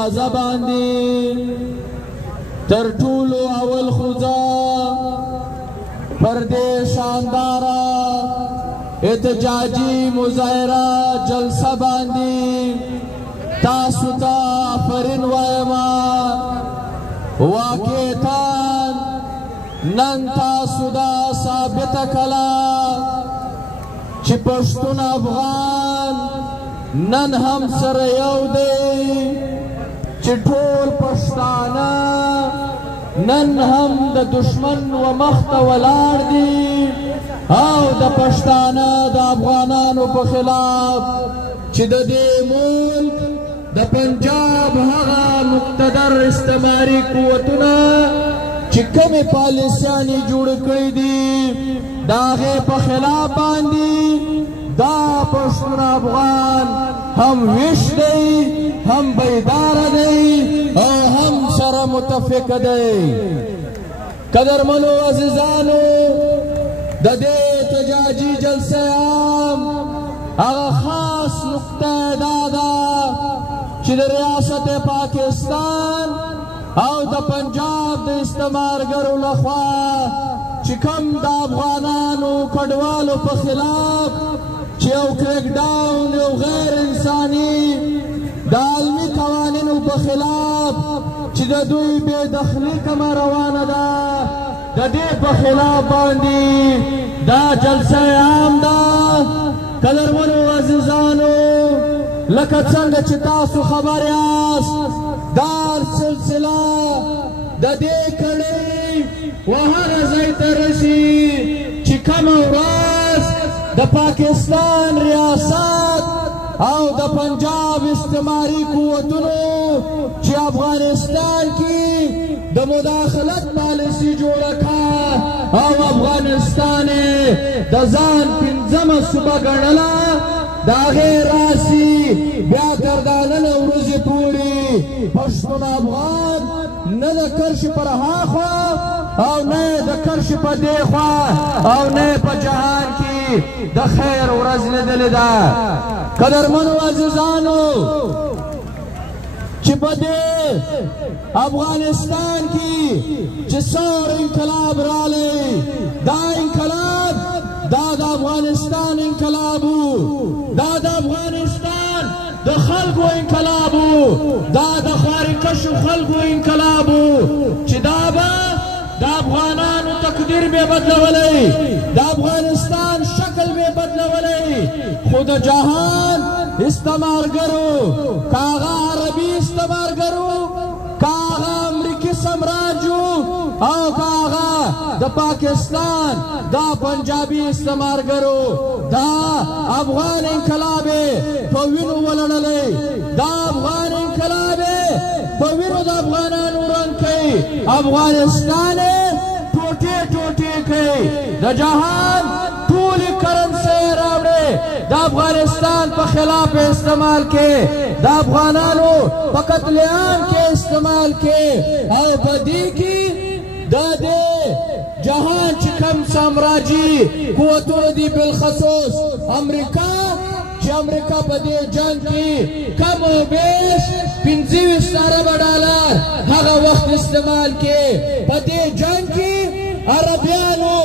امتیازه باندې تر ټولو اول خوځه پر دې شانداره احتجاجي مظاهره جلسه باندې تاسو ته آفرین وایم. واقعتاً نن تاسو دا ثابته کړه چې پښتون افغان نن هم سره یو دی، چې ټول پښتانه نن هم د دشمن و مخته ولاړ دي او د پښتانه د افغانانو په خلاف چې د دې ملک د پنجاب هغه مقتدر استعماري قوتونه چې کومې پالیسیانې جوړې کړې دي د هغې په خلاف باندې دا پښتون افغان هم ویښ دی، هم بیداره دی او هم سره متفقه دی. قدرمنو عزیزانو، د دې احتجاجي جلسه عام هغه خاص نقطه دا ده چې د ریاست پاکستان او د پنجاب د استعمارګرو لخوا چې کوم د افغانانو کډوالو په خلاف چې یو کریک ډاون یو غیر انساني د عالمي قوانینو په خلاف چې د دوی بې دخلي کومه روانه ده د دې په خلاف باندې دا جلسه عام ده. قدرمنو عزیزانو، لکه څنګه چې تاسو خبر یاست دا سلسله د دې کړۍ و هغه ځای ته رسي چې کومه ورځ د پاکستان ریاست او د پنجاب استعماري قوتونو چې افغانستان کې د مداخلت پالیسي جوړه کړه او افغانستان د ځان پنځمه صوبه ګڼله، د هغې راسي بیا تر دا ننه ورځې پورې پښتون افغان نه د کرښې پر هاخوا او نه د کرښې په دې خوا او نه په جهان کې د خیر ورځ لیدلې ده. قدرمنو عزیزانو، چې په دې افغانستان کې چې څور انقلاب رالی، دا انقلاب دا د افغانستان انقلاب و، دا د افغانستان د خلکو انقلاب و، دا د خارکشو خلکو انقلاب و چې دا به د افغانانو تقدیر به بدلولی، د افغانستان شکل به بدلولی. خو د جهان استعمارګرو، که هغه عربي استعمارګرو، که هغه امریکي سمراجو او که هغه د پاکستان دا پنجابي استعمارګرو، دا افغان انقلاب په وینو ولړلی، دا افغان انقلاب په وینو د افغانانو رنګ کوي، افغانستان ټوټې ټوټې کوي، د جهان ټولې کرنسۍ راوړې د افغانستان په خلاف استعمال کې، د افغانانو په قتل عام کې استعمال کې او په دې کې د دې جهان چې کوم سامراجي قوتونه دي بالخصوص امریکا، چې امریکا په دې جنګ کې کم و بیش 25 اربه ډالر هغه وخت استعمال کې، په دې جنګ کې عربیانو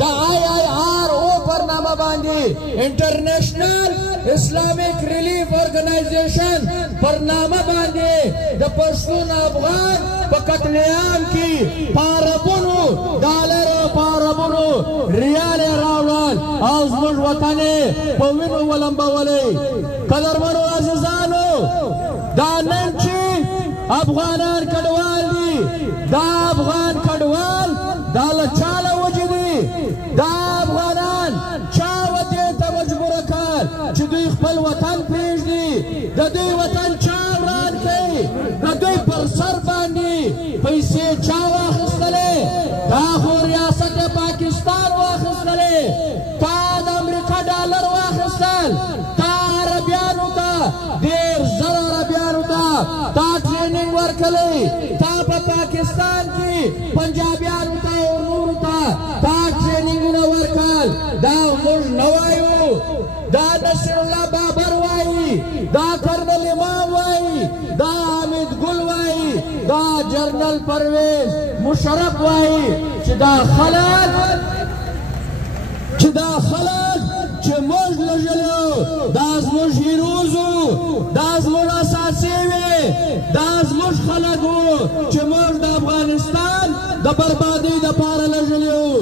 د IIRO پر نامه باندې انټرنیشنل اسلامیک ریلیف ارګنایزیشن پر نامه باندې د پښتون افغان په قتل عام کې پاربونو ډالر په اربونو ریال راوړل او زموږ وطن په وینو ولمبولی. قدرمنو عزیزانو، دا نن چې افغانان کډوال دي، دا افغان کډوال دا له چا له وجې دي، دا افغانان چا وطن ته مجبوره کړ چې دوی خپل وطن پرېږدي، د دوی وطن چا وران کوي، د دوی پر سر باندې پیسې چا واخیستلې، دا خو ریاست پاکستان واخیستلې، تا د امریکا ډالر واخیستل، تا عربیانو ته ډېر زر عربیانو ته تا ټریننګ ورکړلی، تا په پاکستان کې پنجابیانو ته او نورو ته تا ټریننګونه ورکړل. دا موږ نه وایو، دا نصر الله بابر وایي، دا کرنل امام وایي، دا حمید ګل وایي دا جنرال پرویز مشرف وایي چې دا خلک چې موږ لږلو دا زموږ هیروز وو دا زموږ اساسي وې دا زموږ خلک وو چې موږ د افغانستان د بربادۍ دپاره لږلي وو.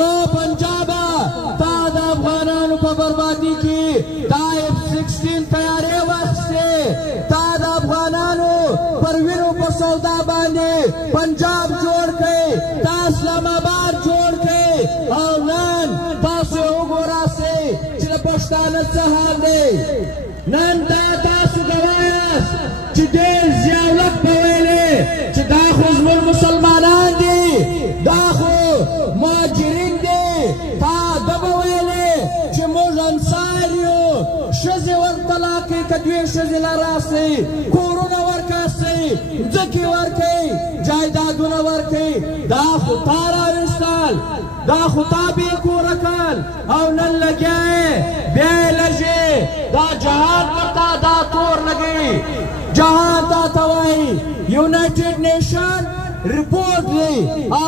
او پنجابه تا د افغانانو په بربادۍ کې تا F-16 طیارې واخیستې تا د افغانانو پر وینو په سودا باندې پنجاب جوړ کړې تا اسلام آباد جوړ کړې او نن تاسو وګورئ چې د پښتانه څه حال دی. نن دا تاسو ګواه یاست چې ډېر زیارت به ویلې چې دا خو زموږ مسلمانان دي دا خو مهاجرین دي تا ده به ویلې چې موږ انصار یو ښځې ورطلاقې که دوی ښځې له راسئ کورونه ورکاسئ ځمکې ورکئ جایدادونه ورکئ دا خو تا راویستل دا خو تا بې کوره کړل او نن لګیا یې بیا یې لږې دا جهان ورته دا تور لګوي جهان تا ته وایي یونایټډ نیشن رپورټ دی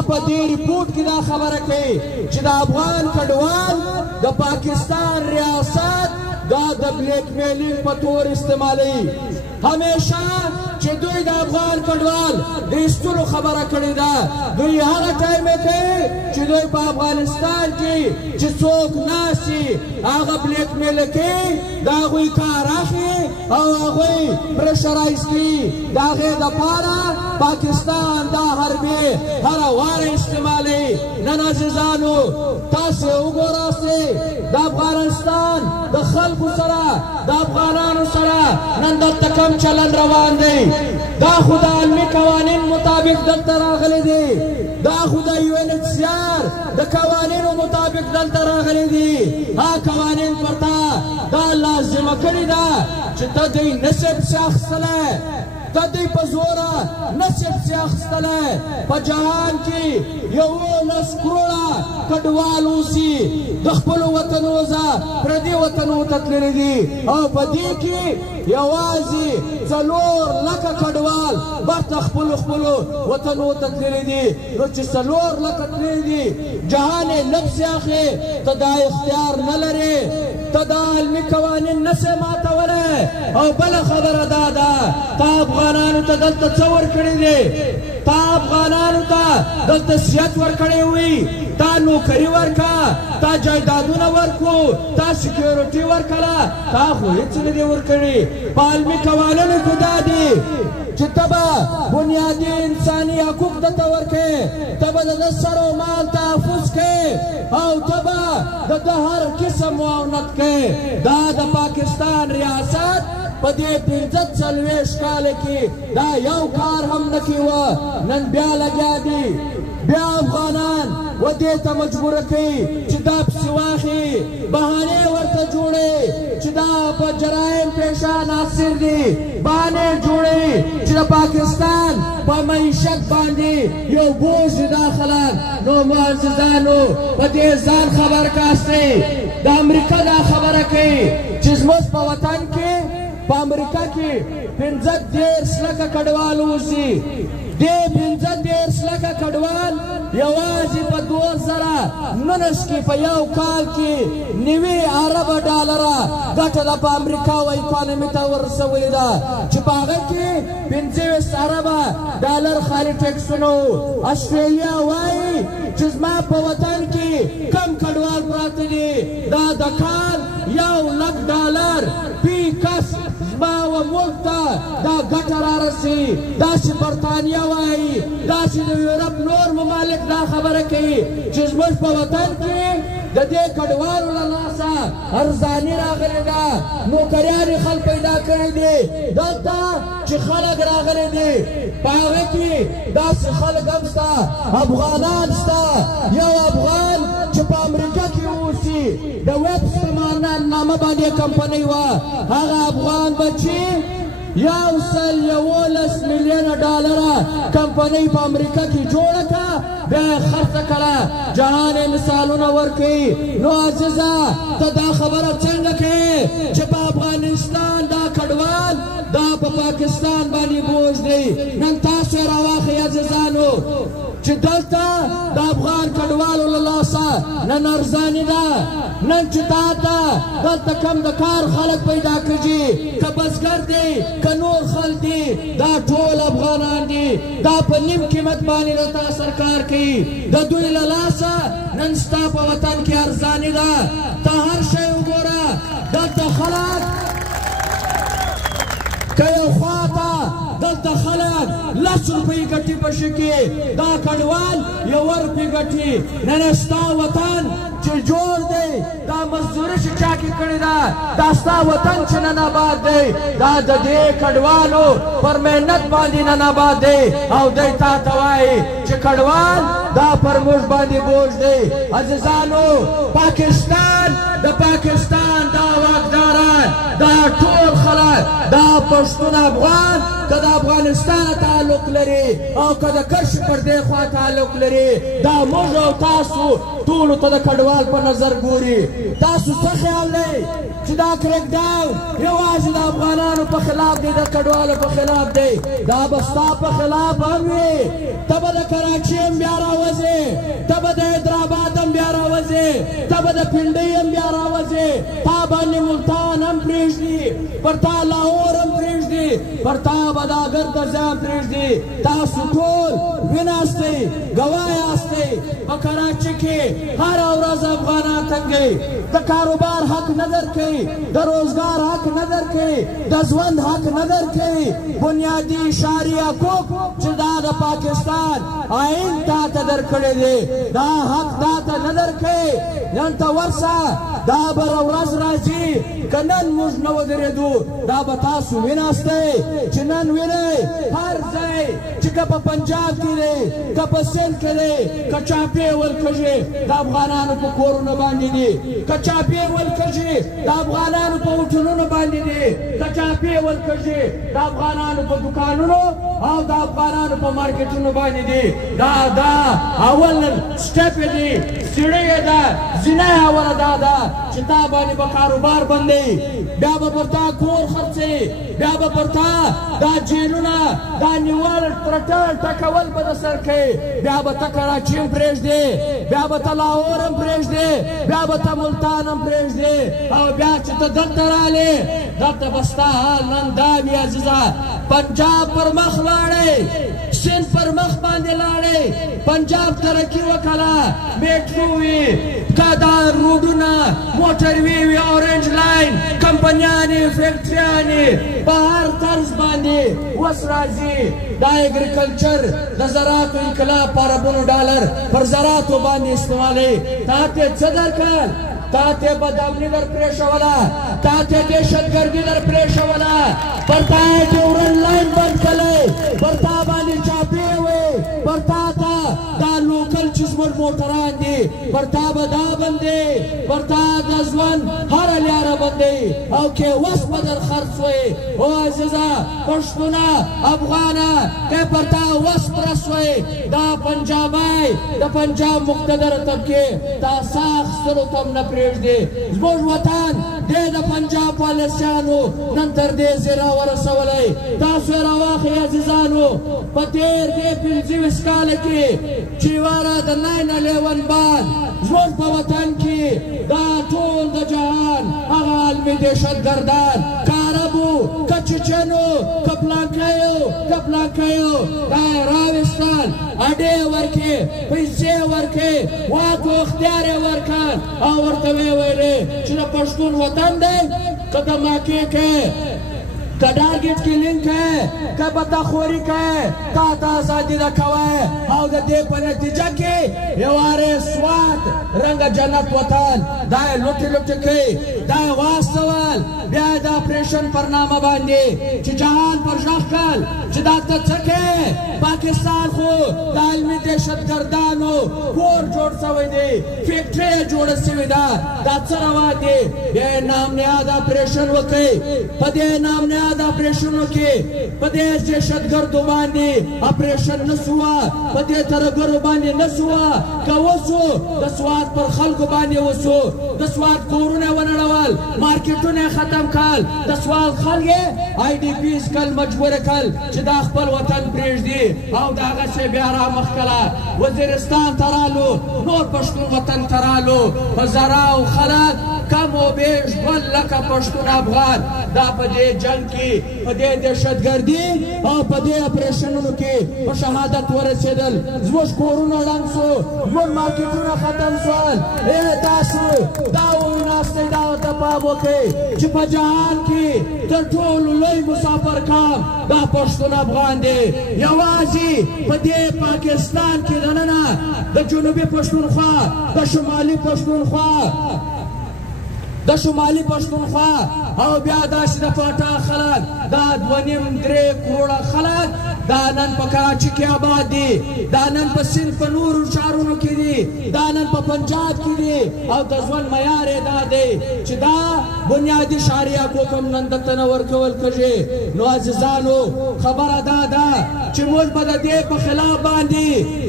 په دې رپورټ کې دا خبره کوي چې د افغان کډوال د پاکستان ریاست دا د بلیک میلینګ په تور استعمالوي. همیشه چې دوی د افغان کډوال د ایستلو خبره کړې ده دوی هغه ټایم یې کوي چې دوی په افغانستان کې چې څوک ناست وي هغه بلیک میل کوي د هغوی کار اخلي او هغوی پرشرایز کوي د هغې دپاره پاکستان دا حربې هره واره استعمالوي. نن عزیزانو تاسې وګورئ د افغانستان د خلکو سره د افغانانو سره نن دلته کم چلن روان دی دا خو د علمي قوانین مطابق دلته راغلی دی دا خو د UNHCR د قوانینو مطابق دلته راغلی دی ها قوانین پر تا دا لازمه کړې ده چې ته دوی نشې پسې اخیستلی ته دوی په زوره نشې پسې اخیستلی په جهان کې 11 کروړه کډوال اوسي د خپلو وطنونو څخه پردي وطنونو ته تللي دي او په دې کې یوازې 4 لکه کډوال بېرته خپلو وطنونو ته تللي دي. نو چې 4 لکه تللي دي جهان یې نه پسې اخلي ته دا اختیار نه لرې ته دا علمي قوانین نشې ماتولی. او بله خبره دا ده تا افغانانو ته دلته څه ورکړي دي تا افغانانو ته دلته صحت ورکړی وي تا نوکري ورکړه تا جایدادونه ورکړو تا سکیورټي ورکړه تا خو هېڅ نه دي ورکړي. په علمي قوانینو کې دا دي چې ته به بنیادي انساني حقوق درته ورکړې ته به د ده سر و مال تحفظ کوې او ته به د ده هر قسم معاونت کوې. دا د پاکستان ریاست په دې 45 کاله کې دا یو کار هم نه کیوه نن بیا لګیا دي بیا افغانان و دې ته مجبوره کوي چې دا پسې واخلي بهانې ورته جوړې چې دا په جرایم پیشه عناصر دي بهانې جوړې چې د پاکستان په معیشت باندې یو بوج دي دا خلک. نو معززانو په دې ځان خبر کاستئ د امریکا دا خبره کوي چې زموږ په وطن کې په امریکا کې 15 لکه کډوال اوسي دې 15 لکه کډوال یوازې په 2019 کې په یو کال کې 90 ارب ډالره ګټه ده په امریکا و اکانومي ته ورسولې ده چې په هغه کې 25 ارب ډالر خالي ټیکسونه استرالیا وایي چې زما په وطن کې کم کډوال پراته دي دا د کال $1,00,000 فی کس زما و ملک ته دا ګټه رارسي. داسې برطانیه وایي داسې د یورپ نور ممالک دا خبره کوي چې زموږ په وطن کې د دې کډوالو له لاسه ارزاني راغلې ده نوکریانې خلک پیدا کړي دي دلته چې خلک راغلي دي په هغه کې داسې خلک هم شته افغانان شته یو افغان چې په امریکا کې اوسي د ویبسټر نامه باندې کمپنۍ وه هغه افغان بچي $111 ملیون کمپنۍ په امریکا کې جوړه کړه بیا یې خرڅه کړه جهان یې مثالونه ورکوي. نو عزیزه ته دا خبره څنګه کوې چې په افغانستان دا کډوال په پاکستان باندې بوج دی نن تاسو یې راواخئ عزیزانو چې دلته د افغان کډوالو له لاسه نن ارزاني ده نن چې تا ته دلته کم د کار خلک پیدا کړي که بزګر دی که نور خلک دي دا ټول افغانان دي دا په نیم قیمت باندې د تا سرکار کوي د دوی له لاسه نن ستا په وطن کې ارزاني ده ته هر شی وګوره دلته خلک که یو خواته دلته خلک 10 روپۍ ګټي په شي کې دا کډوال 1 روپۍ ګټي نن ستا وطن چې جوړ دی دا مزدوري چې چا کې کړې ده دا ستا وطن چې نن آباد دی دا د دې کډوالو پر محنت باندې نن آباد دی او دی تا ته وایي چې کډوال دا پر موږ باندې بوج دی عزیزانو پاکستان د پاکستان دا واکداران دا ټول خلک دا پښتون افغان که د افغانستان تعلق لري او که د کرش پر دې خوا تعلق لري دا موږ او تاسو ټولو ته د کډوال په نظر ګوري تاسو څه خیال دی چې دا کرک ډاون یوازې د افغانانو په خلاف دی د کډوالو په خلاف دی دا به ستا په خلاف هم وي ته به د کراچي هم بیا راوځې ته به د حیدرآباد هم بیا راوځې ته به د پنډۍ هم بیا راوځې تا باندې ملتان هم پرېږدي پر تا لاهور هم پرېږدي پر تا به دا ګرده ځای هم پرېږدي تاسو ټول ویناستئ ګواه یاستئ په کراچي کې هره ورځ افغانان تنګئ د کاروبار حق نه درکوي د روزګار حق نه درکوي د ژوند حق نه درکوي بنیادي شهري حقوق چې دا د پاکستان آئین تا ته درکړی دی دا حق تا ته نه درکوي نن ته ورسه دا به ورځ راځي که نن موږ نه ودرېدو دا به تاسو ویناستئ چې نن وینئ هر ځای چې که په پنجاب کې دی که په سند کې دی که چاپې ولکژې د افغانانو په کورونو باندې دي که چاپې ولکژې د افغانانو په هوټلونو باندې دي که چاپې ولکژې د افغانانو په دوکانونو او د افغانانو په مارکیټونو باندې دي دا اول سټپ یې دی سیړۍ یې ده زینه یې اوله دا ده چې تا باندې به کاروبار بندوي بیا به پر تا کور خرڅوي بیا به پر تا دا جیلونه دا نیول ترټل ټکول به د سر کوي بیا به ته کراچي هم پرېږدې بیا به ته لاهور هم پرېږدې بیا به ته ملتان هم پرېږدې او بیا چې ته دلته رالې دلته به ستا حال نن دا وي عزیزه پنجاب پر مخ لاړی سند پر مخ باندې لاړی پنجاب ترقي وکړه میټرو وي که دا روډونه موټروي وي اورنج لاین کمپنیانې فیکټریانې په هر طرز باندې اوس راځي دا اګریکلچر د زراعتو انقلاب په اربونو ډالر پر زراعتو باندې استعمالوي تا ته څه درکړل تا ته بدامني در پرېښوله تا ته دهشتګردي در پرېښوله پر تا یې ډیورنډ لاین بند کړی پر تا باندې چاپې وې پر تا ته دا لوکل چې زموږ موټران دي پر تا به دا بندې پر تا د ژوند هره لاره بندې او که وس به در خرڅ وې او عزیزه پښتونه افغانه که پر تا وس پرس وې دا پنجابی د پنجاب مقتدره طبقې تا ساه اخیستلو ته هم نه پرېږدي زموږ وطن دی د پنجاب پالیسیانو نن تر دې ځای راورسولی تاسو یې راواخئ عزیزانو په تېر دې 25 کاله کې چې واره د 9/11 بعد زموږ په وطن کې دا ټول د جهان هغه عالمي دهشتګردان که عربو که چچنو که پلانکیو دا یې راویستل اډې یې ورکړې پیسې یې رکھے واک و اختیار ورکان او ورته ویلې چې د پښتون وطن دی که ماکې کې کډارګټ کې لینک ہے که بتاخوري کې تا ته ازادي ده کوی او د دې په نتیجه کې یوارې سوات رنګ جنت وطن دا یې لوټې لوټې کوي دا یې واستول بیا د اپریشن پر نامه باندې چې جهان پر غږ کړ چې دا ته څه کوې پاکستان خو د علمي دهشتګردانو کور جوړ شوی دی فیکټرۍ یې جوړه شوې ده دا څه روان دي بیا یې نام نهاد اپریشن وکړئ په دې نام نهاد د اپریشنو کې په دې دهشتګردو باندې اپریشن نه سوه، په دې ترهګرو باندې نه سوه، که وسو د سوات پر خلکو باندې وسو، د سوات کورونه ونړول، مارکیټونه ختم کړل، د سوات خلک یې آی ډي پیز کړل، مجبور کړل چې دا خپل وطن پرېږدي او د هغسې بیا رامخ کړه. وزیرستان ته رالو، نور پښتون وطن ته رالو، په زراو خلک کم و بیش 2 لکه پښتون افغان دا په دې جنګ کې په دې دهشتګردي او په دې اپریشنونو کې په شهادت ورسېدل. زموږ کورونه ړنګ سو، زموږ مارکیټونه ختم سول. تاسو دا وناستئ، دا ورته پام وکړئ چې په جهان کې تر ټولو لوی مسافر کام دا پښتون افغان دی. یوازې په دې پاکستان کې دننه د جنوبي پښتونخوا، د شمالي پښتونخوا او بیا داسې د پاټا خلک، دا 2.5-3 کروړه خلک دا نن په کراچي کې آباد دي، دا نن په سند په نورو ښارونو کې دي، دا نن په پنجاب کې دي او د ژوند معیار یې دا دی چې دا بنیادي شهریه حقوق نن دلته نه ورکول کېږي. نو عزیزانو خبره دا ده چې موږ به د دې په خلاف باندې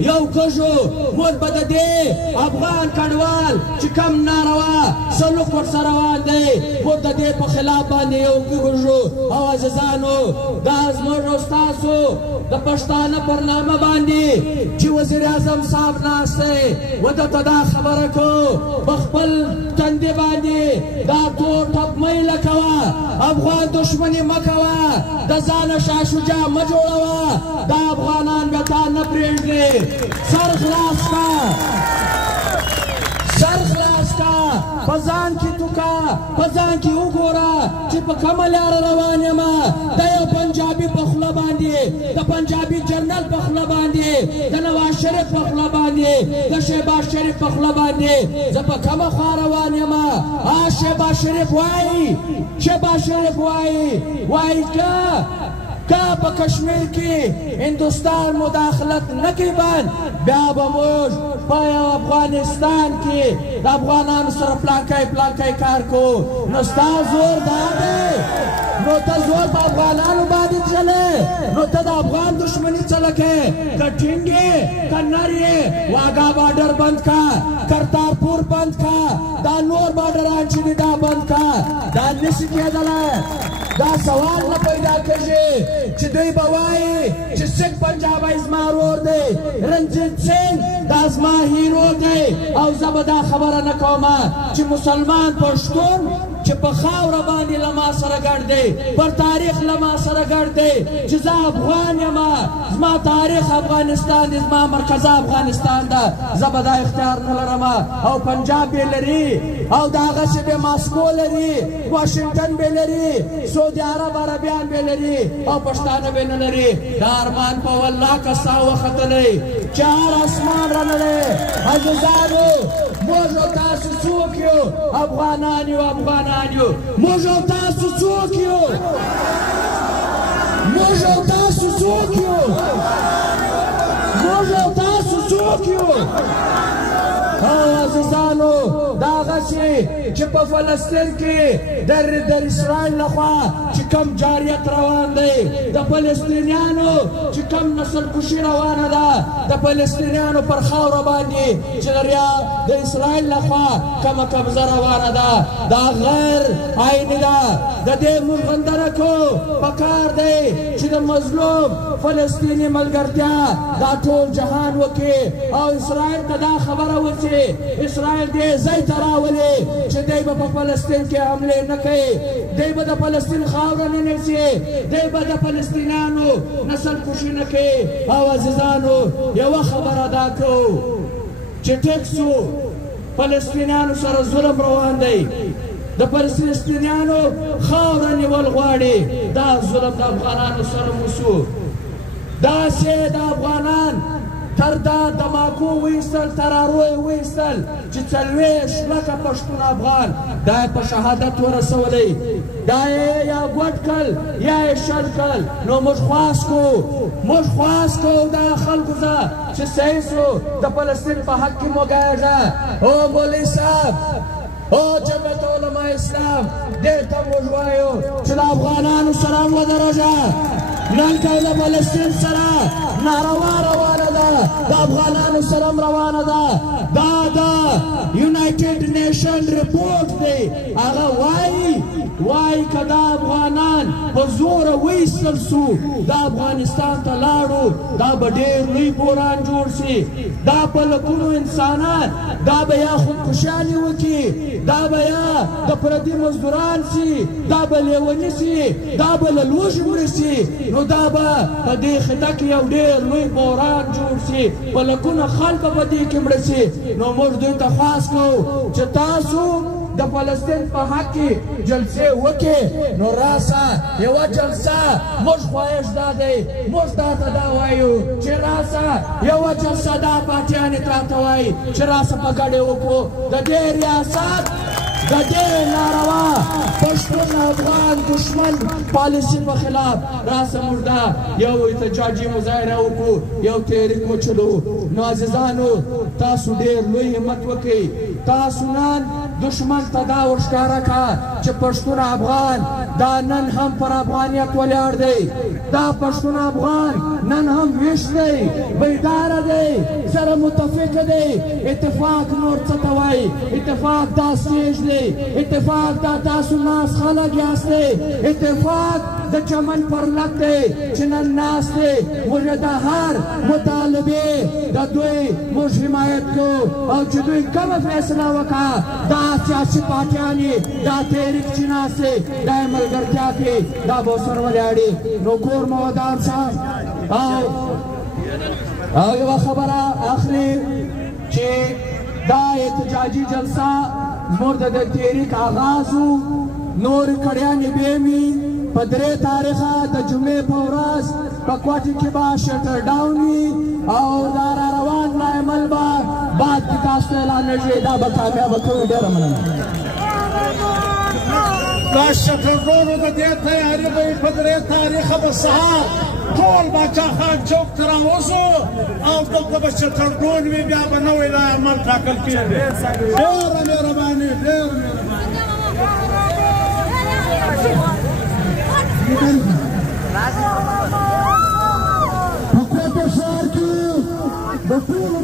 یو کږو، موږ به د دې افغان کډوال چې کم ناروا سلوک ورسره روان دی، موږ د دې په خلاف باندې یو کږو. او عزیزانو دا زموږ او ستاسو د پښتانه پر نامه باندې چې وزیر اعظم صاحب ناست دی، ورته دا خبره کو په خپل تندې باندې دا تور ټپ میله کوه، افغان دښمني مه کوه، د ځانه شاه شجاع مه جوړوه، دا افغانان بیا تا نه پرېږدي. سر خلاص کا، سر خلاص کا، په ځان کې توکه، په ځان کې وګوره چې په کومه لاره روان یم. د یو پنجابي په خوله باندې، د پنجابي جنرال په خوله باندې، د نواز شریف په خوله باندې، د شهباز شریف په خوله باندې زه په کومه خوا روان یم. شهباز شریف وایي که په کشمیر کې هندوستان مداخلت نه کوي بند، بیا به موږ په افغانستان کې د افغانانو سره پلانکی کار کوو. نو ستا زور دا دی، نو ته زور په افغانانو باندې چلې، نو ته د افغان دښمني څه لکې؟ که ټینګ یې که نر یې، واګا باډر بند کا، کرتارپور بند کا، دا نور باډران چې دي دا بند کا. دا نشي کېدلی. دا سوال نه پیدا کېږي چې دوی به وایي چې سکھ پنجابی زما ورور دی، رنجیت سنګ دا زما هیرو دی، او زه به دا خبره نه کوم چې مسلمان پښتون چې په خاوره باندې له ما سره ګډ دی، پر تاریخ له ما سره ګډ دی، چې زه افغان یم، زما تاریخ افغانستان دی، زما مرکزه افغانستان ده، زه به دا اختیار نه لرم. او پنجاب به لري، او د هغسې به ماسکو لري، واشنګټن به لري، سعودي عربیان به لري، او پښتانه به نه لري. دا ارمان په والله که ستا وختلی چې هر اسمان رانړی. عزیزانو موږ او تاسو څوک یو؟ افغانان یو، موږ او تاسو څوک یو؟ موږ او تاسو څوک یو؟ او عزیزانو دا غسې چې په فلسطین کې د اسرائیل لخوا چې کم جاریت روان دی، د فلسطینیانو چې کم نسل کشي روانه ده، د فلسطینیانو پر خاوره باندې چې د اسرائیل لخوا کمه قبضه روانه ده، دا غیر عیني ده. د دې موږ غندنه کوو. پکار دی چې د مظلوم فلسطیني ملګرتیا دا ټول جهان وکړي او اسرائیل ته دا خبره وکړي، اسرائیل دې ځای ته راولي چې دی به په فلسطین کې حملې نه کوي، دی به د فلسطین خاوره نه نیسي، دی به د فلسطینیانو نسل کشي نه کوي. او عزیزانو یوه خبره دا کوو چې ټیک سو فلسطینیانو سره ظلم روان دی، د فلسطینیانو خاوره نیول غواړي، دا ظلم د افغانانو سره وشو. داسې د افغانان تر دا دماکو ویستل، ترارو یې ویستل چې 40 لکه پښتون افغان دا یې په شهادت ورسولی، دا یې یا ګوډ کړل یا یې شل کړل. نو موږ خواست کوو دا خلکو ته چې صحیح سو د فلسطین په حق کې موږ او مولوي صاحب او جمعیت علماء اسلام دې ته موږ وایو چې د افغانانو سره ودرېږه. نن که د فلسطین سره ناروا روانه ده، د افغانانو سره هم روانه ده. دا د یونایټډ نیشن رپورټ دی، هغه وایي که دا افغانان په زوره وایستل سو، دا افغانستان ته لاړو، دا به ډېر لوی بحران جوړ سي. دا په لکونو انسانان دا به یا خودکشانې وکړي، دا به یا د پردي مزدوران سي، دا به لیوني سي، دا به له لوږې مړه سي. نو دا به په دې خطه کې یو ډېر لوی بحران جوړ سي، په لکونه خلک په دې کې مړه سي. نو موږ دوی ته خواست کوو چې تاسو د فلسطین په حق کې جلسې وکړې. نو راسه یوه جلسه موږ خواهش دا دی، موږ تا ته دا وایو چې راسه یوه جلسه دا پاټیانې تا ته وایي چې راسه په ګډې وکړو د دې ریاست د دې ناروا پښتون افغان دشمن پالیسي په خلاف. راسه موږ دا یو احتجاجي مظاهره وکړو، یو تحریک وچلو. نو عزیزانو تاسو ډېر لوی همت وکړئ. تاسو نن دشمن ته دا ورښکاره کړه چې پښتون افغان دا نن هم پر افغانیت ولاړ دی، دا پښتون افغان نن هم ویښ دی، بیداره دی، سره متفق دی. اتفاق نور څه ته وایي؟ اتفاق دا سټیج دی، اتفاق دا تاسو ناس خلک یاستئ، اتفاق د چمن پر لک دی چې نن ناست دی. موږ د هر مطالبې د دوی موږ حمایت کوو، او چې دوی کومه فیصله وکړه دا سیاسي پارټیانې دا تحریک چې ناست دی دا یې ملګرتیا کوي، دا به ورسره ولاړې. نو کور مو ودان شه او یوه خبره اخلي چې دا احتجاجي جلسه زموږ د تحریک آغاز و. نورې کړیانې به وي په 3 تاریخه د جمعې په ورځ په کوټې کې به شټر ډاون وي، او دا را روان عمل به بعد کې تاسو ته اعلانېږي، دا به کامیابه کوو. ډېره مننه. دا شټر ډاونو د دې تیاري به وي په 3 تاریخه به سهار ټول باچا خان چوک ته راوځو، او دلته به شټر ډاون وي، بیا به نوی دا عمل ټاکل کېږي. ډېره مهرباني، ډېره په کوټه ښار کې د ټولو